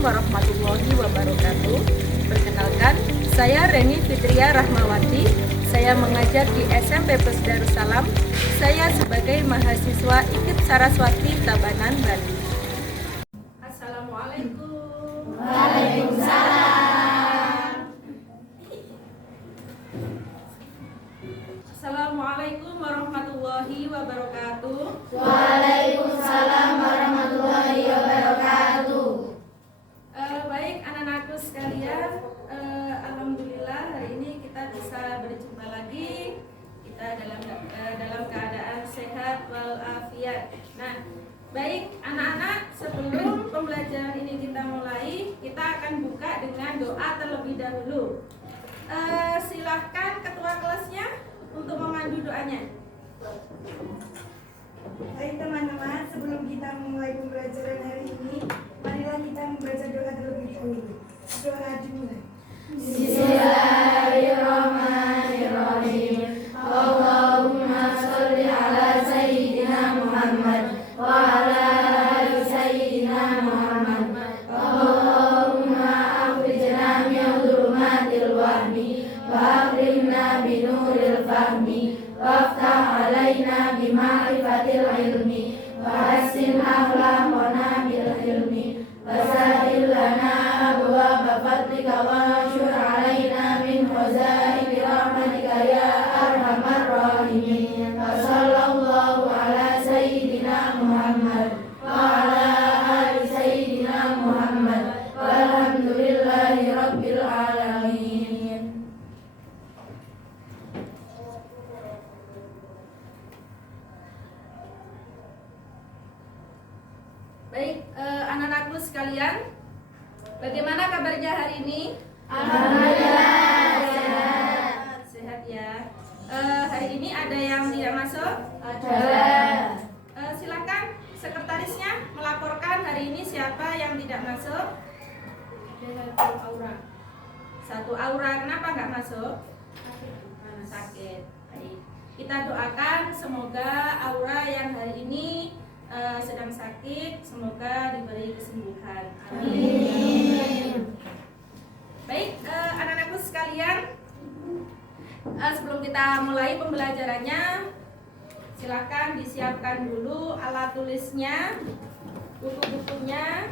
warahmatullahi wabarakatuh. Perkenalkan, saya Reni Fitria Rahmawati. Saya mengajar di SMP Pes Darussalam. Saya sebagai mahasiswa IKIP Saraswati Tabanan, Bali. Assalamualaikum. Waalaikumsalam. Assalamualaikum warahmatullahi wabarakatuh. Waalaikumsalam warahmatullahi wabarakatuh. Baik anak-anakku sekalian, alhamdulillah hari ini kita bisa berjumpa lagi. Kita dalam keadaan sehat walafiat. Nah, baik anak-anak, sebelum pembelajaran ini kita mulai, kita akan buka dengan doa terlebih dahulu. Silahkan ketua kelasnya untuk memandu doanya. Baik teman-teman, sebelum kita memulai pembelajaran hari ini, marilah kita membaca doa terlebih dahulu. Doa dimulai. Bismillahirrahmanirrahim. Allahumma sholli ala sayyidina Muhammad wa ala ali sayyidina Muhammad. Allahumma akhrijna min dhulumatil wahmi wa akrimna binuril fahmi waftah alaina bima'rifatil ilmi wa hassin akhlaqana bil hilmi wa sahil lana abwaaba fadlika wa anshur alaina min khazaini rahmatika ya arhamar rahimin. Wa sallallahu ala sayyidina Muhammad wa ala ali sayyidina Muhammad walhamdulillahi rabbil alamin. Baik, anak-anakku sekalian, bagaimana kabarnya hari ini? Alhamdulillah sehat. Sehat ya. Hari ini ada yang tidak masuk? Ada. Silakan sekretarisnya melaporkan hari ini siapa yang tidak masuk. Satu aura, kenapa nggak masuk? Sakit. Baik. Kita doakan semoga aura yang hari ini sedang sakit, semoga diberi kesembuhan. Amin. Baik, anak-anakku sekalian, sebelum kita mulai pembelajarannya, silakan disiapkan dulu alat tulisnya, buku-bukunya.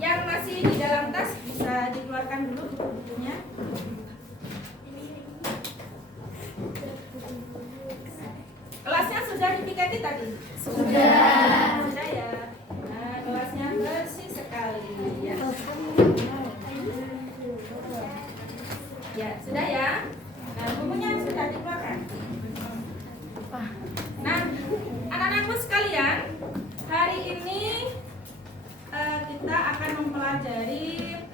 Yang masih di dalam tas bisa dikeluarkan dulu buku-bukunya. Kelasnya sudah dipiketi tadi? Sudah. Sudah ya. Nah, kelasnya bersih sekali ya. Ya, sudah ya. Nah, bukunya sudah dikeluarkan. Nah, anak-anakku sekalian, hari ini kita akan mempelajari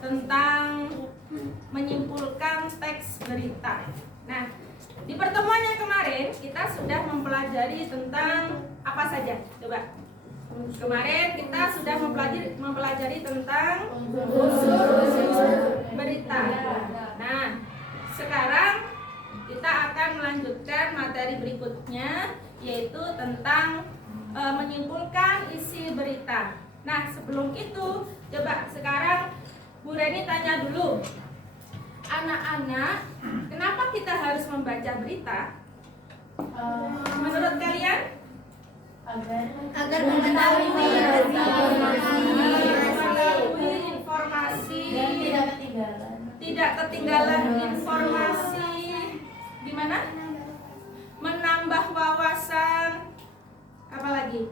tentang menyimpulkan teks berita. Nah, di pertemuan yang kemarin kita sudah mempelajari tentang apa saja? Coba. Kemarin kita sudah mempelajari tentang unsur berita. Nah, sekarang kita akan melanjutkan materi berikutnya, yaitu tentang menyimpulkan isi berita. Nah, sebelum itu, coba sekarang Bu Reni tanya dulu. Anak-anak, kenapa kita harus membaca berita? Menurut kalian? Agar mengetahui informasi dan tidak ketinggalan. Tidak ketinggalan informasi. Gimana? Menambah wawasan. Apa lagi?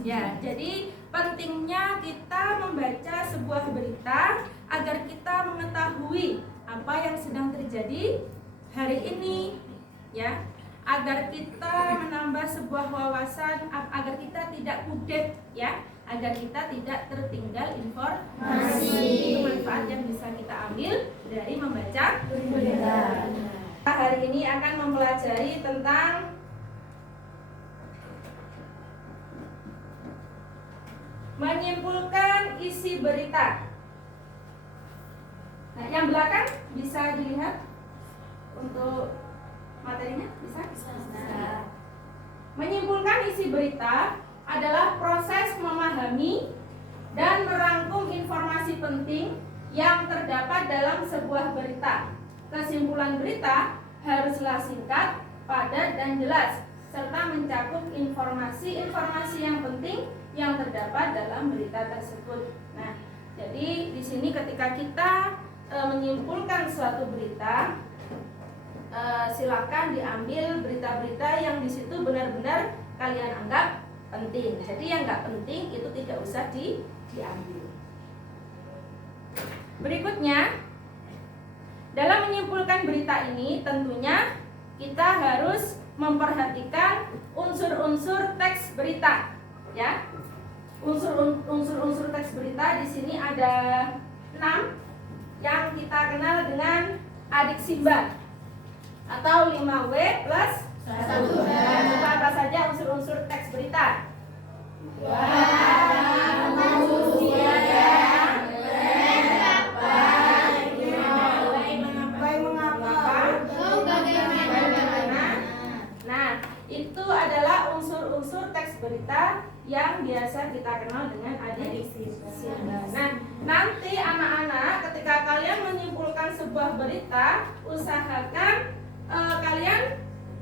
Ya, jadi pentingnya kita membaca sebuah berita agar kita mengetahui apa yang sedang terjadi hari ini, ya. Agar kita menambah sebuah wawasan, agar kita tidak kudet, ya, agar kita tidak tertinggal informasi. Itu manfaat yang bisa kita ambil dari membaca berita. Hari ini akan mempelajari tentang menyimpulkan isi berita. Nah, yang belakang bisa dilihat untuk materinya, bisa? Menyimpulkan isi berita adalah proses memahami dan merangkum informasi penting yang terdapat dalam sebuah berita. Kesimpulan berita haruslah singkat, padat, dan jelas, serta mencakup informasi-informasi yang penting yang terdapat dalam berita tersebut. Nah, jadi di sini ketika kita menyimpulkan suatu berita, silakan diambil berita-berita yang di situ benar-benar kalian anggap penting. Jadi yang nggak penting itu tidak usah diambil. Berikutnya, dalam menyimpulkan berita ini tentunya kita harus memperhatikan unsur-unsur teks berita, ya. Unsur-unsur teks berita di sini ada 6 yang kita kenal dengan adik simba atau 5W plus 1H. Coba apa saja unsur-unsur teks berita? Nah, itu adalah unsur-unsur teks berita yang biasa kita kenal dengan adik simba. Nah, nanti anak-anak ketika kalian menyimpulkan sebuah berita, usahakan kalian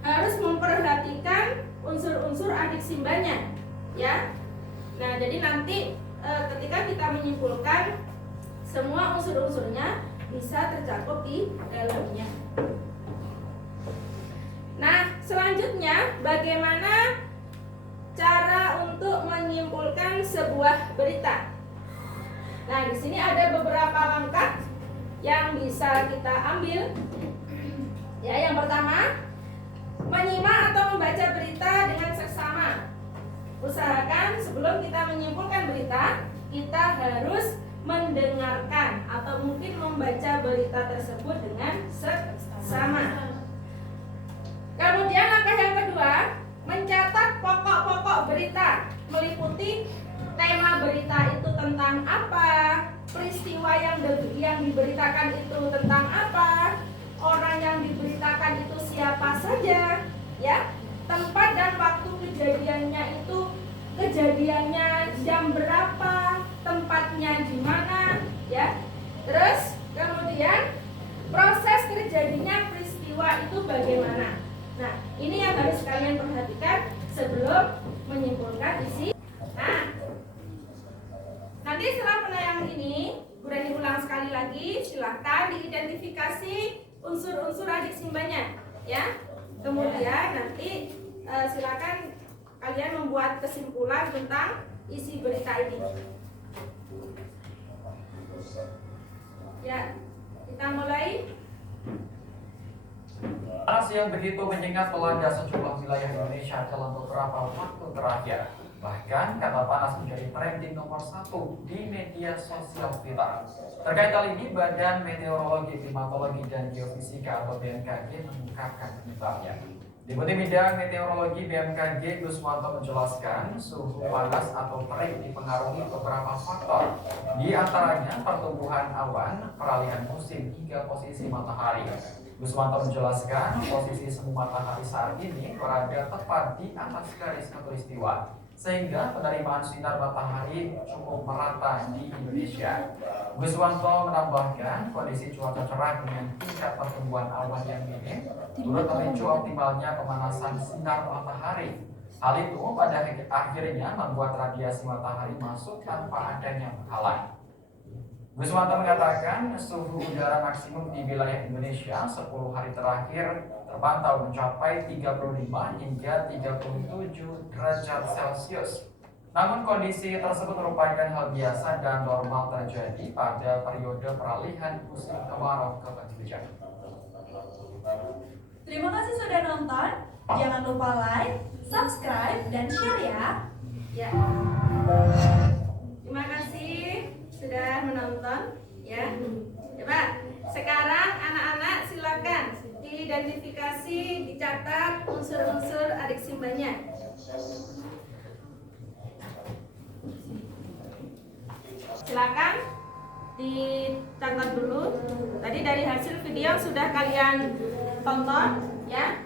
harus memperhatikan unsur-unsur adik simbanya, ya. Nah, jadi nanti ketika kita menyimpulkan, semua unsur-unsurnya bisa tercakup di dalamnya. Nah, selanjutnya bagaimana cara untuk menyimpulkan sebuah berita? Nah, di sini ada beberapa langkah yang bisa kita ambil. Ya, yang pertama, menyimak atau membaca berita dengan seksama. Usahakan sebelum kita menyimpulkan berita, kita harus mendengarkan atau mungkin membaca berita tersebut dengan seksama. Kemudian langkah yang kedua, mencatat pokok-pokok berita, meliputi tema berita itu tentang apa, peristiwa yang diberitakan itu tentang apa, orang yang diberitakan itu siapa saja, ya, tempat dan waktu kejadiannya itu, kejadiannya jam berapa, tempatnya di mana, ya. Terus kemudian proses terjadinya peristiwa itu bagaimana. Nah, ini yang harus kalian perhatikan sebelum menyimpulkan isi. Nah, nanti setelah penayangan ini, Burani ulang sekali lagi, silahkan diidentifikasi unsur-unsur adik simbanya, ya. Kemudian nanti silakan kalian membuat kesimpulan tentang isi berita ini. Ya, kita mulai. Panas yang begitu menyengat melanda sejumlah wilayah Indonesia dalam beberapa waktu terakhir. Bahkan kata panas menjadi trending nomor 1 di media sosial Twitter. Terkait hal ini, Badan Meteorologi, Klimatologi, dan Geofisika atau BMKG mengungkapkan penyebabnya. Deputi Bidang Meteorologi BMKG Guswanto menjelaskan suhu panas atau terik dipengaruhi beberapa faktor, di antaranya pertumbuhan awan, peralihan musim, hingga posisi matahari. Guswanto menjelaskan posisi semu matahari saat ini berada tepat di atas garis khatulistiwa, sehingga penerimaan sinar matahari cukup merata di Indonesia. Guswanto menambahkan kondisi cuaca cerah dengan tingkat pertumbuhan awan yang minim turut memicu optimalnya pemanasan sinar matahari. Hal itu pada akhirnya membuat radiasi matahari masuk tanpa adanya penghalang. Guswanto mengatakan suhu udara maksimum di wilayah Indonesia 10 hari terakhir terpantau mencapai 35 hingga 37 derajat Celcius. Namun kondisi tersebut merupakan hal biasa dan normal terjadi pada periode peralihan musim kemarau ke penghujan. Terima kasih sudah nonton. Jangan lupa like, subscribe, dan share ya. Ya. Terima kasih sudah menonton, ya. Coba sekarang anak-anak silakan diidentifikasi, dicatat unsur-unsur adik simbanya. Silakan dicatat dulu. Tadi dari hasil video sudah kalian tonton, ya.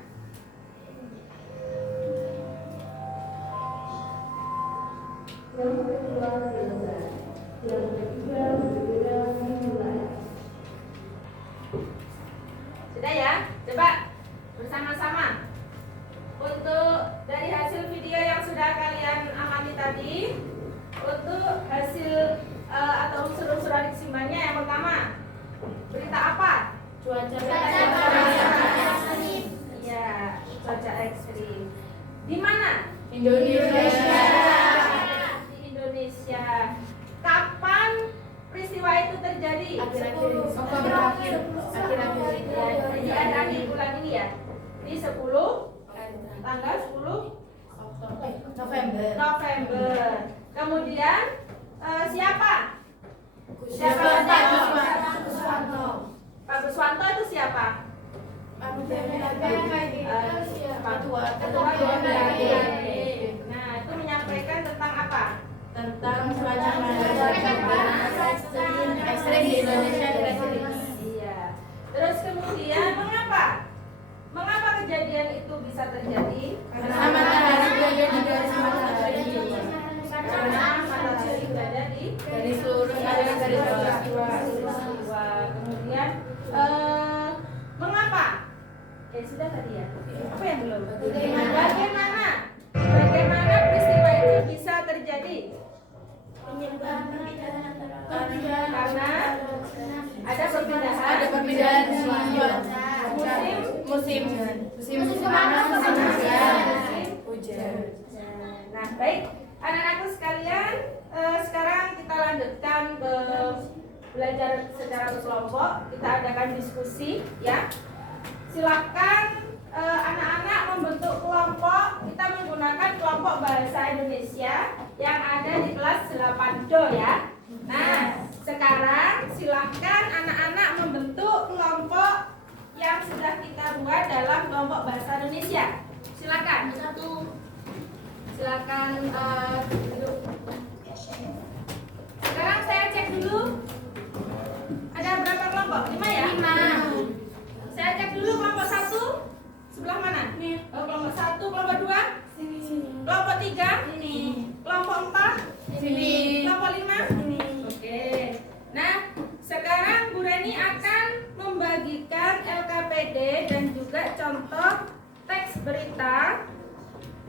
ekstrim. Di mana? Indonesia. Di Indonesia. Kapan peristiwa itu terjadi? Oktober akhir. Jadi akhir bulan ini ya. Di 10 tanggal 10 November. Kemudian siapa? Siapa? Pak Guswanto itu siapa? Ketua BMKG. Nah, itu menyampaikan tentang apa? Tentang cuaca ekstrim di Indonesia dan Iya. Terus kemudian mengapa kejadian itu bisa terjadi? karena matahari berada di garis matahari. Karena matahari berada di Garis lurus ada garis peristiwa. Kemudian mengapa? Sudah tadi ya. Apa yang belum? Bagaimana peristiwa itu bisa terjadi? Karena ada perpindahan musim panas, musim hujan. Nah, baik anak-anakku sekalian, sekarang kita lanjutkan ke belajar secara berkelompok. Kita adakan diskusi, ya. Silakan anak-anak membentuk kelompok. Kita menggunakan kelompok bahasa Indonesia yang ada di kelas 8Do ya. Nah, sekarang silakan anak-anak membentuk kelompok yang sudah kita buat dalam kelompok bahasa Indonesia. Silakan. Silakan duduk. Sekarang saya cek dulu. Ada berapa kelompok? 5 ya? 5. Saya cek dulu kelompok 1 sebelah mana? Oh, kelompok 1, kelompok 2? Sini. Kelompok 3? Sini. Kelompok 4? Sini. Kelompok 5? Sini. Oke. Nah, sekarang Bu Reni akan membagikan LKPD dan juga contoh teks berita.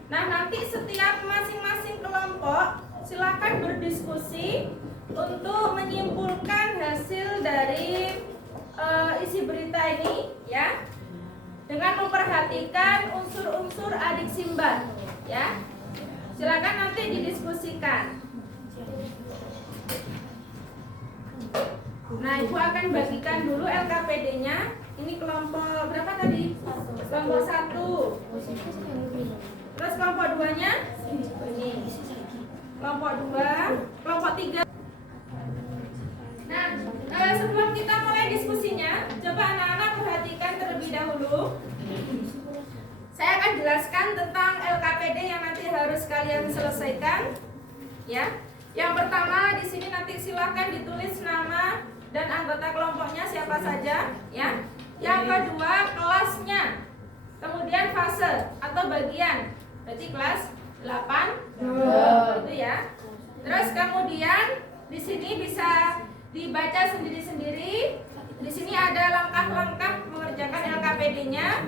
Nah, nanti setiap masing-masing kelompok silakan berdiskusi untuk menyimpulkan hasil dari isi berita ini ya, dengan memperhatikan unsur-unsur adik simbat ya. Silakan nanti didiskusikan. Nah, Ibu akan bagikan dulu LKPD-nya. Ini kelompok berapa tadi? Kelompok 1. Terus kelompok 2-nya? Ini. Kelompok 2, kelompok 3. Nah, sebelum kita mulai diskusinya, coba anak-anak perhatikan terlebih dahulu. Saya akan jelaskan tentang LKPD yang nanti harus kalian selesaikan. Ya. Yang pertama di sini nanti silakan ditulis nama dan anggota kelompoknya siapa saja, ya. Yang kedua kelasnya. Kemudian fase atau bagian. Berarti kelas 8 itu ya. Terus kemudian di sini bisa dibaca sendiri-sendiri. Di sini ada langkah-langkah mengerjakan LKPD-nya.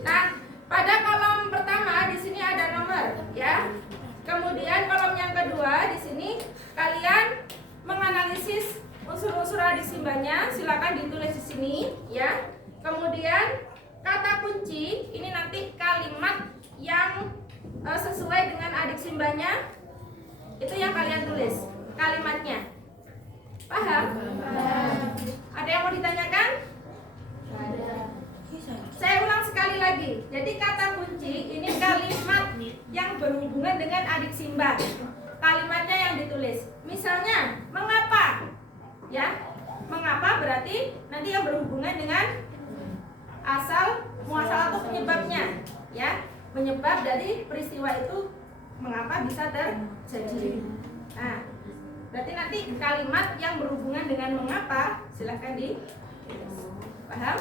Nah, pada kolom pertama di sini ada nomor, ya. Kemudian kolom yang kedua di sini kalian menganalisis unsur-unsur adik simbanya, silakan ditulis di sini, ya. Kemudian kata kunci ini nanti kalimat yang sesuai dengan adik simbanya itu yang kalian tulis kalimatnya. Paham? Ada yang mau ditanyakan? Saya ulang sekali lagi. Jadi kata kunci ini kalimat yang berhubungan dengan adik simbat. Kalimatnya yang ditulis. Misalnya, mengapa? Ya, mengapa berarti nanti yang berhubungan dengan asal muasal atau penyebabnya. Ya, penyebab dari peristiwa itu mengapa bisa terjadi. Nah, berarti nanti kalimat yang berhubungan dengan mengapa silahkan di paham?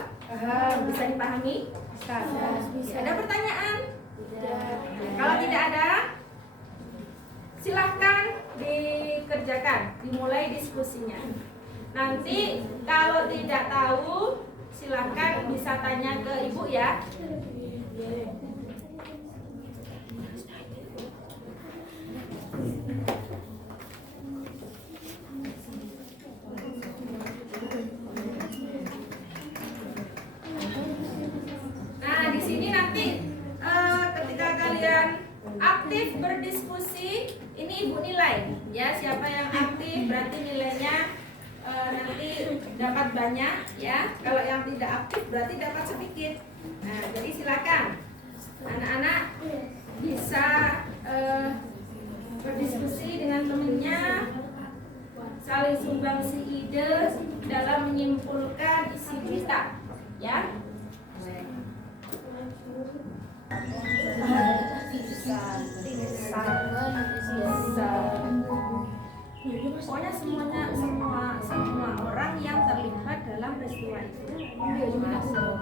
Bisa dipahami? Ada pertanyaan? Kalau tidak ada, silahkan dikerjakan, dimulai diskusinya. Nanti kalau tidak tahu, silahkan bisa tanya ke ibu ya. Nah, di sini nanti aktif berdiskusi, ini ibu nilai ya. Siapa yang aktif berarti nilainya nanti dapat banyak ya. Kalau yang tidak aktif berarti dapat sedikit. Nah, jadi silakan anak-anak bisa berdiskusi dengan temannya, saling sumbangsi ide dalam menyimpulkan isi berita ya. Pokoknya semua orang yang terlibat dalam peristiwa itu masuk.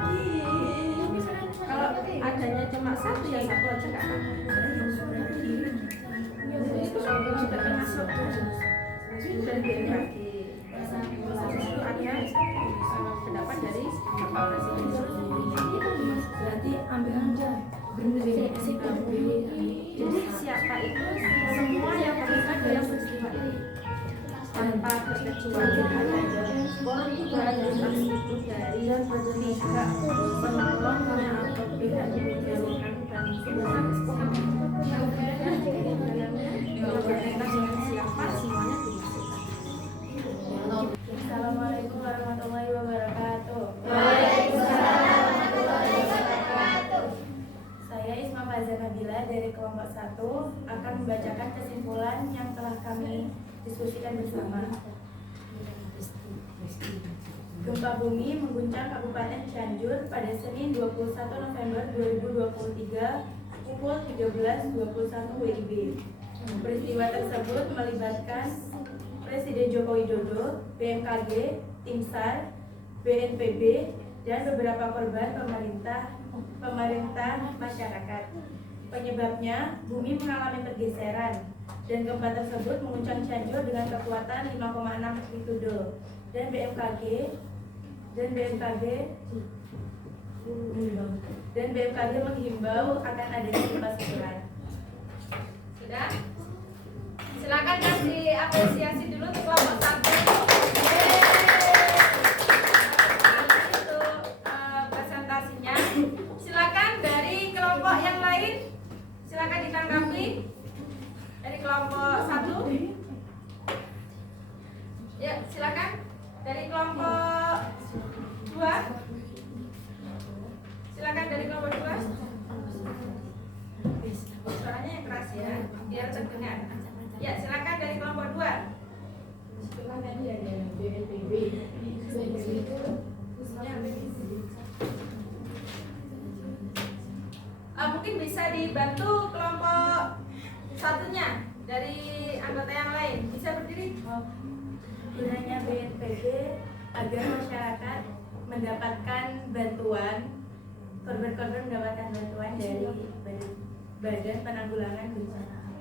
Kalau adanya cuma satu ya satu aja nggak apa-apa. Juga termasuk dan BMKG. Itu ada pendapat dari Bapak Presiden. Berarti ambil aja. Jadi siapa itu semua yang terlibat dalam peristiwa ini tanpa terkecuali baik itu dari pihak penolongnya atau pihak yang menjalankan dengan siapa semuanya dimasukkan. Assalamualaikum warahmatullahi wabarakatuh. Saya Isma Fazia Nabila dari kelompok 1 akan membacakan kesimpulan yang telah kami diskusikan bersama. Gempa bumi mengguncang Kabupaten Cianjur pada Senin 21 November 2023 pukul 13.21 WIB. Peristiwa tersebut melibatkan Presiden Joko Widodo, BMKG, Tim SAR, BNPB, dan beberapa korban pemerintah masyarakat. Penyebabnya, bumi mengalami pergeseran dan gempa tersebut mengguncang Cianjur dengan kekuatan 5,6 magnitudo dan BMKG menghimbau akan adanya gempa susulan. Sudah? Silakan kasih apresiasi dulu untuk kelompok 1. Untuk presentasinya. Silakan dari kelompok yang lain. Silakan ditanggapi. Dari kelompok 1. Ya, silakan. Dari kelompok 2. Silakan dari kelompok 2. Suaranya yang keras ya, biar terdengar. Ya, silakan dari kelompok 2. Mungkin bisa dibantu kelompok satunya dari anggota yang lain. Bisa berdiri? Gunanya BNPB agar masyarakat mendapatkan bantuan, korban-korban mendapatkan bantuan dari Badan Penanggulangan Bencana.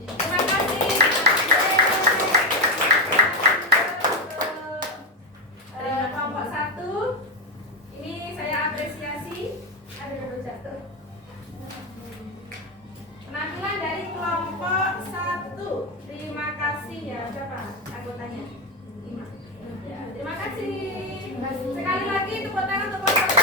Terima kasih. Kelompok 1 ini saya apresiasi. Ada double jatuh. Penampilan dari kelompok 1. Terima kasih ya, siapa anggotanya? 5. Ya, terima kasih. Sekali lagi tepuk tangan untuk kelompok 1.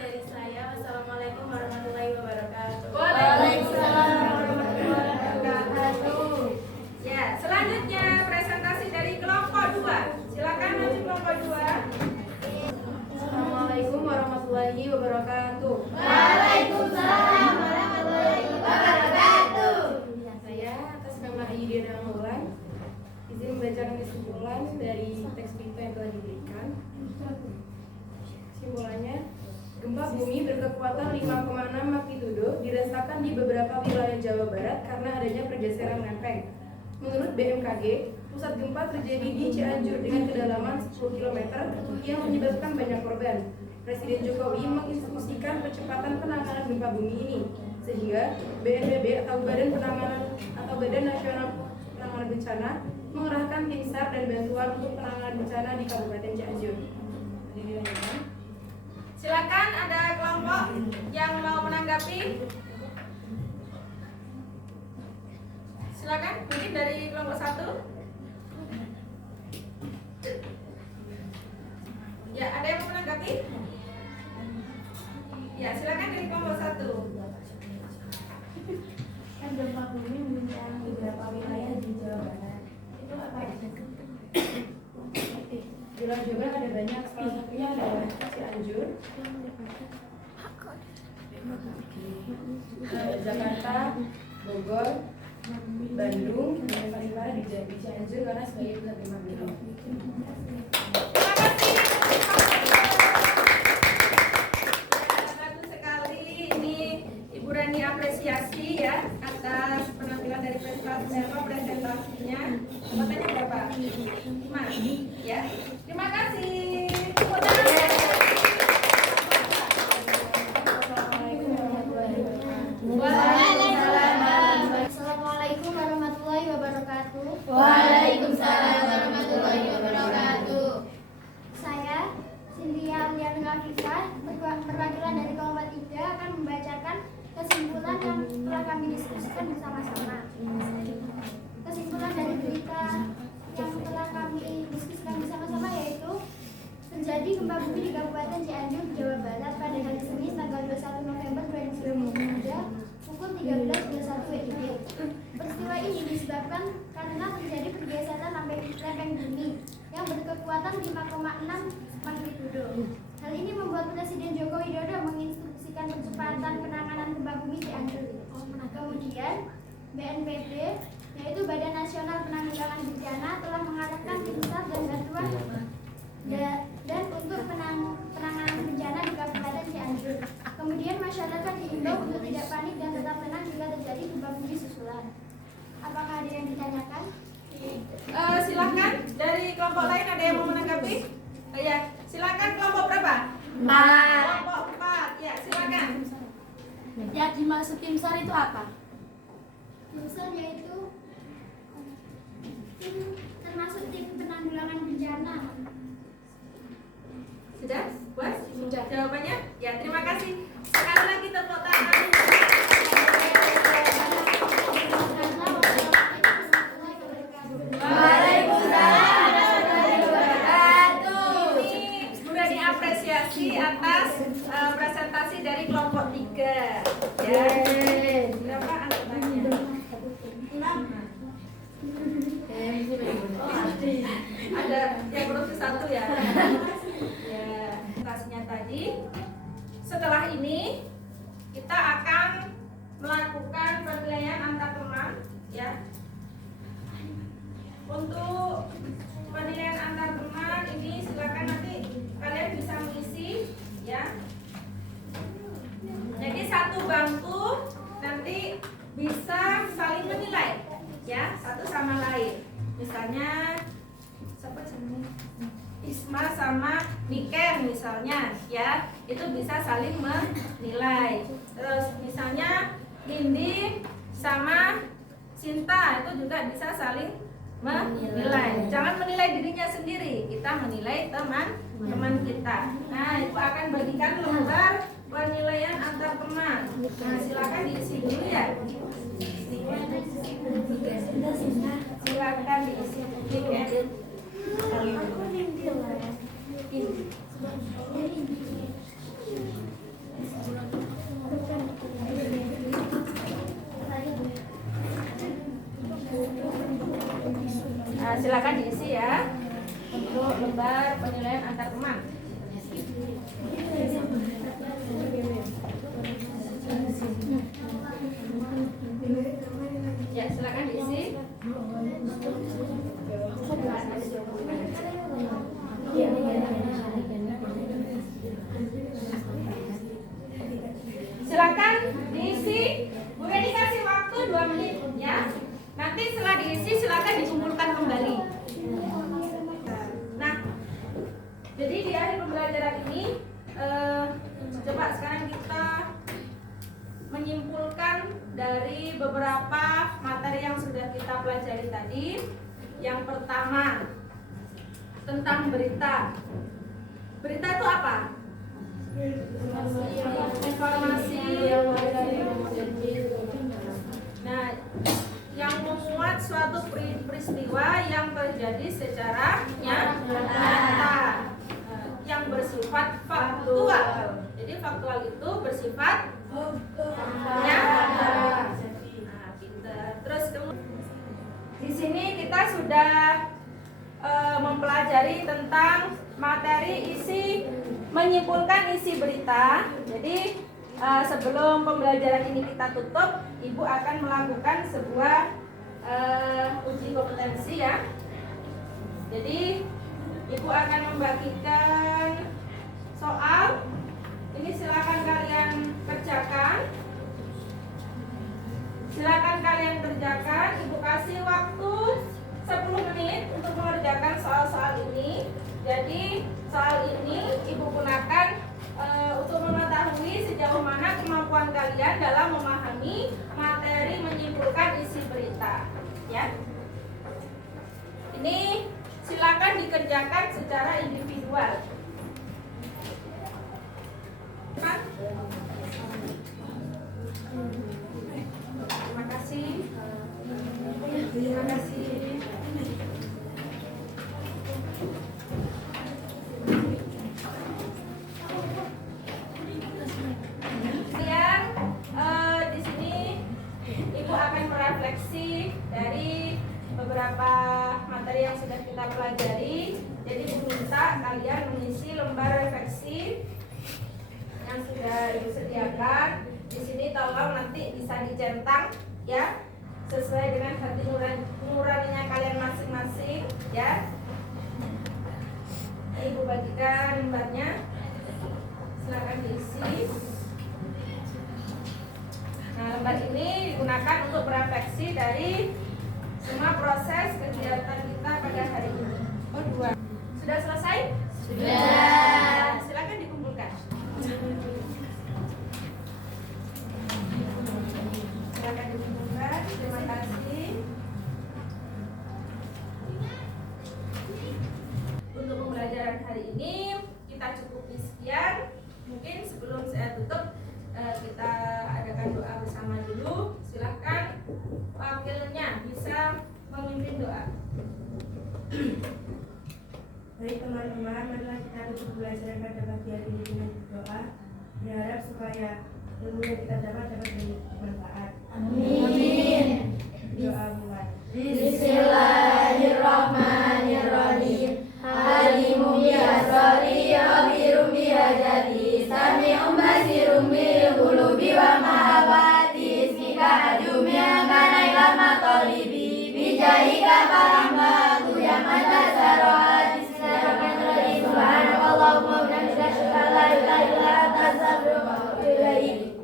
Dari saya, wassalamualaikum warahmatullahi wabarakatuh. Waalaikumsalam warahmatullahi wabarakatuh. Ya, selanjutnya presentasi dari kelompok 2. Silakan maju kelompok 2. Assalamualaikum warahmatullahi wabarakatuh. Waalaikumsalam warahmatullahi wabarakatuh. Saya atas nama Ayudina Maulan izin membacakan kesimpulan dari teks berita yang telah diberikan. Kesimpulannya, gempa bumi berkekuatan 5,6 magnitudo dirasakan di beberapa wilayah Jawa Barat karena adanya pergeseran lempeng. Menurut BMKG, pusat gempa terjadi di Cianjur dengan kedalaman 10 km yang menyebabkan banyak korban. Presiden Jokowi menginstruksikan percepatan penanganan gempa bumi ini, sehingga BNPB atau Badan Nasional Penanggulangan Bencana mengerahkan tim SAR dan bantuan untuk penanganan bencana di Kabupaten Cianjur. Silakan ada kelompok yang mau menanggapi. Silakan, mungkin dari kelompok 1. Ya, ada yang mau menanggapi? Ya, silakan luar Jawa Barat ada banyak, salah satunya adalah Cianjur, Jakarta, Bogor, Bandung, dan yang paling parah di Cianjur karena sebagai pusat gempa bumi. Bagus sekali ini Ibu Rani apresiasi ya atas penampilan dari presentasinya. Katanya berapa? 5 ya. Terima kasih. Tepuk tangan. Assalamualaikum warahmatullahi wabarakatuh. Waalaikumsalam warahmatullahi wabarakatuh. Saya Cynthia Liana Nafisa, perwakilan dari kelompok 3 akan membacakan kesimpulan yang telah kami diskusikan bersama-sama. Kesimpulan dari berita yang telah kami diskusikan bersama-sama yaitu terjadi gempa bumi di Kabupaten Cianjur, Jawa Barat pada hari Senin tanggal 21 November 2023 pukul 13.21 WIB. Peristiwa ini disebabkan karena terjadi pergeseran lempeng bumi yang berkekuatan 5,6 magnitudo. Hal ini membuat Presiden Joko Widodo menginstruksikan percepatan penanganan gempa bumi Cianjur. Kemudian BNPB, yaitu Badan Nasional Penanggulangan Bencana, telah mengarahkan tim SAR dan bantuan dan untuk penanganan bencana di Kabupaten Cianjur. Kemudian masyarakat diimbau untuk tidak panik dan tetap tenang jika terjadi gempa bumi susulan. Apakah ada yang ditanyakan? Silakan dari kelompok lain ada yang mau menanggapi? Ya, silakan kelompok berapa? 4. Kelompok 4. Ya, silakan. Yang dimaksud tim SAR itu apa? Tim SAR yaitu termasuk tim penanggulangan bencana. Sudah? Puas? Sudah. Jawabannya? Ya, terima kasih. Sekali lagi tepuk tangan. Waalaikumsalam warahmatullahi wabarakatuh. Ini sudah diapresiasi atas presentasi dari kelompok 3. Ya. Berapa anggotanya? 6. Ada yang berusia 1 ya. Ya, presentasinya tadi. Setelah ini kita akan melakukan penilaian antar teman ya. Untuk penilaian antar teman ini silakan nanti kalian bisa mengisi ya. Jadi satu bangku nanti bisa saling menilai ya, satu sama lain. Misalnya siapa namanya? Isma sama Niken misalnya ya, itu bisa saling menilai. Terus misalnya Nindi sama Sinta itu juga bisa saling menilai. Jangan menilai dirinya sendiri, kita menilai teman-teman kita. Nah, Ibu akan bagikan lembar penilaian antar teman. Nah, silakan diisi dulu ya. Silakan diisi dulu ya. Nah, silakan diisi ya untuk lembar penilaian antar teman. Ya, silakan diisi. Silakan diisi. Bu Reni kasih waktu 2 menit ya. Nanti setelah diisi silakan dikumpulkan kembali. Nah, jadi di akhir pembelajaran ini coba sekarang kita menyimpulkan dari beberapa materi yang sudah kita pelajari tadi. Yang pertama tentang berita. Berita itu apa? Informasi. Nah, yang memuat suatu peristiwa yang terjadi secara nyata, yang bersifat faktual. Jadi faktual itu bersifat nyata. Nah, pinter. Terus di sini kita sudah mempelajari tentang materi menyimpulkan isi berita. Jadi sebelum pembelajaran ini kita tutup, Ibu akan melakukan sebuah uji kompetensi ya. Jadi Ibu akan membagikan soal. Ini silakan kalian kerjakan. Ibu kasih waktu 10 menit untuk mengerjakan soal-soal ini. Jadi soal ini Ibu gunakan untuk mengetahui sejauh mana kemampuan kalian dalam memahami materi menyimpulkan isi berita. Ya. Ini silakan dikerjakan secara individual. Terima kasih. Kemudian di sini Ibu akan merefleksi dari beberapa materi yang sudah kita pelajari. Jadi Ibu minta kalian mengisi lembar refleksi yang sudah Ibu sediakan. Di sini tolong nanti bisa dicentang ya, sesuai dengan hati nuraninya kalian masing-masing ya. Ibu bagikan lembarnya, silakan diisi. Nah, lembar ini digunakan untuk merefleksi dari semua proses kegiatan kita pada hari ini. Oh, 2. Sudah selesai? Sudah. Silakan dikumpulkan. Silakan dikumpulkan. Terima kasih. Untuk pembelajaran hari ini kita cukupi sekian. Mungkin sebelum saya tutup kita adakan doa bersama dulu. Silahkan wakilnya bisa memimpin doa. Baik teman-teman, marilah kita tutup pembelajaran pada pagi hari ini dengan berdoa. Berharap supaya ilmu yang kita dapat bermanfaat. Amin. Doa mulai. Bismillahirrahmanirrahim. Alimun biasari abirum bihajati sami'um basirum bil qulubi wa mahabati ismika ajumya kana ilama tolibi bijahika palamba tuyaman tasarohat isnakan radi subhanallahumma wa bihamdika asyhadu an la ilaha illa anta astaghfiruka wa atubu ilaik.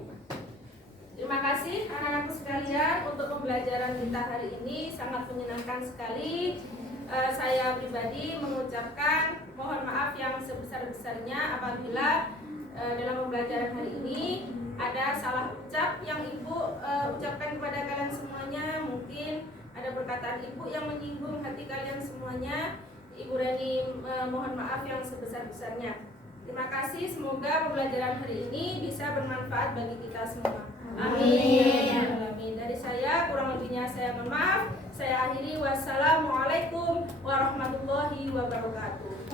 Terima kasih anak-anakku sekalian, untuk pembelajaran kita hari ini sangat menyenangkan sekali. Saya pribadi mengucapkan mohon maaf yang sebesar-besarnya apabila dalam pembelajaran hari ini ada salah ucap yang Ibu ucapkan kepada kalian semuanya. Mungkin ada perkataan Ibu yang menyinggung hati kalian semuanya. Ibu Rani mohon maaf yang sebesar-besarnya. Terima kasih, semoga pembelajaran hari ini bisa bermanfaat bagi kita semua. Amin. Amin. Dari saya kurang lebihnya saya mohon maaf. Saya akhiri, wassalamualaikum warahmatullahi wabarakatuh.